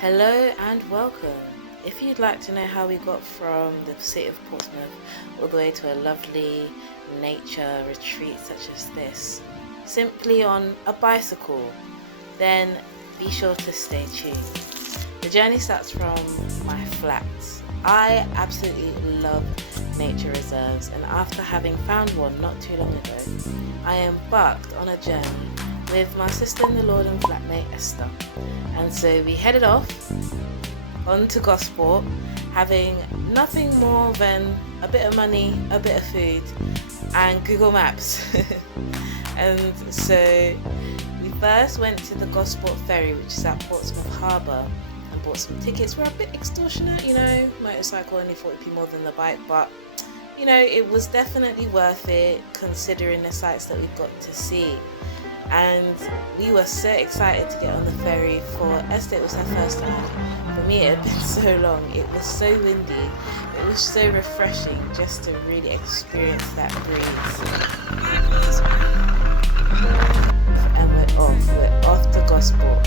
Hello and welcome. If you'd like to know how we got from the city of Portsmouth all the way to a lovely nature retreat such as this, simply on a bicycle, then be sure to stay tuned. The journey starts from my flat. I absolutely love nature reserves, and after having found one not too long ago, I embarked on a journey with my sister-in-the-Lord and flatmate Esther. And so we headed off on to Gosport, having nothing more than a bit of money, a bit of food, and Google Maps. And so we first went to the Gosport ferry, which is at Portsmouth Harbour, and bought some tickets. Were a bit extortionate, motorcycle only 40p more than the bike, but it was definitely worth it considering the sights that we got to see. And we were so excited to get on the ferry. For Esther, it was her first time. For me, it had been so long. It was so windy. It was so refreshing just to really experience that breeze. And we're off to Gosport.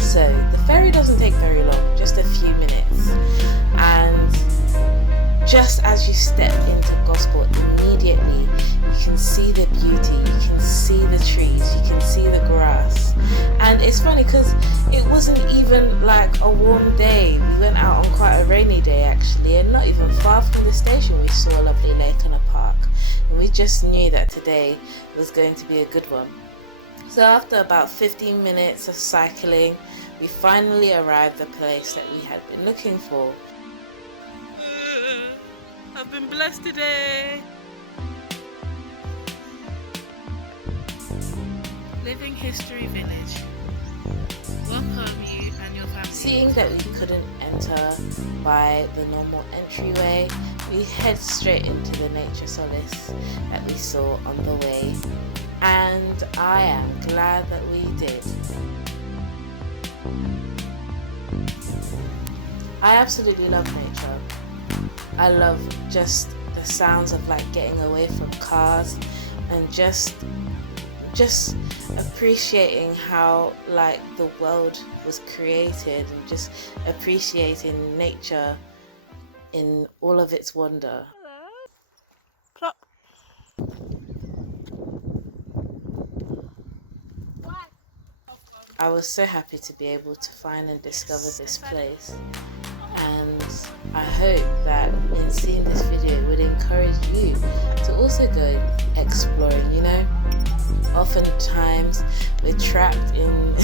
So the ferry doesn't take very long, just a few minutes. And just as you step into Gosport, immediately you can see the beauty, you can see the trees, you can see the grass. And it's funny because it wasn't even like a warm day. We went out on quite a rainy day actually, and not even far from the station we saw a lovely lake and a park. And we just knew that today was going to be a good one. So after about 15 minutes of cycling, we finally arrived at the place that we had been looking for. I've been blessed today. Living History Village. Welcome you and your family. Seeing that we couldn't enter by the normal entryway, we head straight into the nature solace that we saw on the way, and I am glad that we did. I absolutely love nature. I love just the sounds of like getting away from cars and just appreciating how like the world was created, and just appreciating nature in all of its wonder. Hello. Plop. I was so happy to be able to find and discover this place, and I hope that in seeing this video it would encourage you to also go exploring. Oftentimes we're trapped in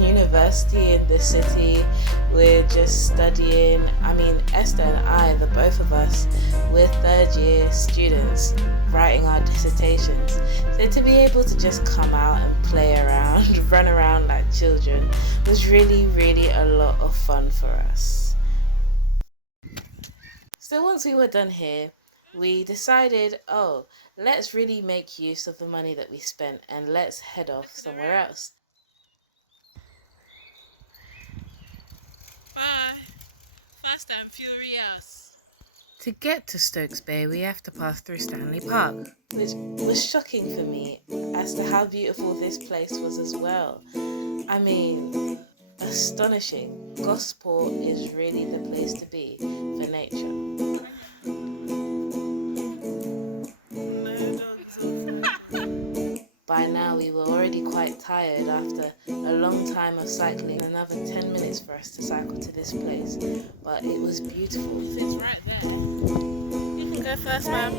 university in the city. We're just studying. I mean, Esther and I, the both of us, we're third year students writing our dissertations. So to be able to just come out and play around, run around like children, was really, really a lot of fun for us. So once we were done here, we decided, let's really make use of the money that we spent and let's head off somewhere else. Bye. Fast and furious. To get to Stokes Bay, we have to pass through Stanley Park, which was shocking for me as to how beautiful this place was as well. I mean, astonishing. Gosport is really the place to be for nature. By now we were already quite tired after a long time of cycling. Another 10 minutes for us to cycle to this place, but it was beautiful. It's right there. You can go first, ma'am.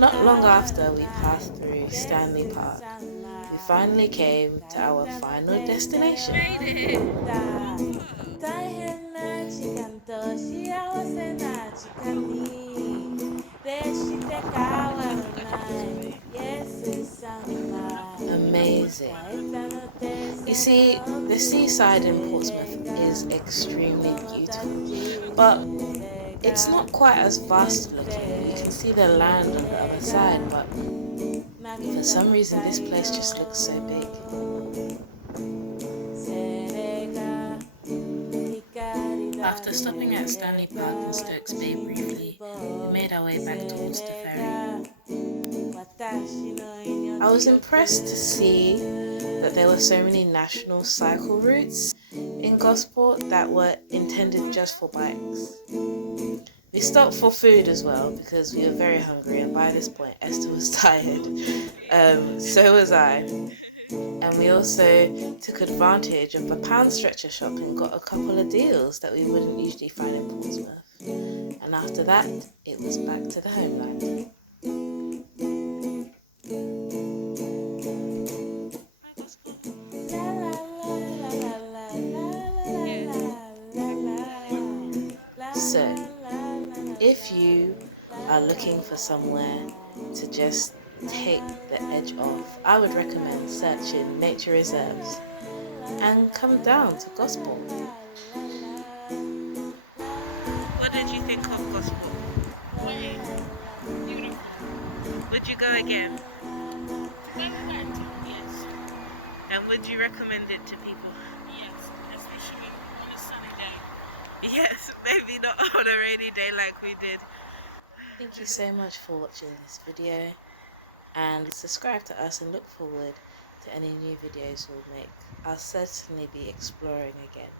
Not long after we passed through Stanley Park, we finally came to our final destination. Amazing. You see, the seaside in Portsmouth is extremely beautiful, but it's not quite as vast looking. You can see the land on the other side, but for some reason this place just looks so big. After stopping at Stanley Park and Stokes Bay briefly, we made our way back towards the ferry. I was impressed to see that there were so many national cycle routes in Gosport that were intended just for bikes. We stopped for food as well because we were very hungry, and by this point Esther was tired. So was I. And we also took advantage of the pound stretcher shop and got a couple of deals that we wouldn't usually find in Portsmouth. And after that, it was back to the homeland. So, if you are looking for somewhere to just take the edge off, I would recommend searching nature reserves and come down to Gosport. What did you think of Gosport? Great. Beautiful. Would you go again? Yes. And would you recommend it to people? Yes. Especially on a sunny day. Yes, maybe not on a rainy day like we did. Thank you so much for watching this video, and subscribe to us and look forward to any new videos we'll make. I'll certainly be exploring again.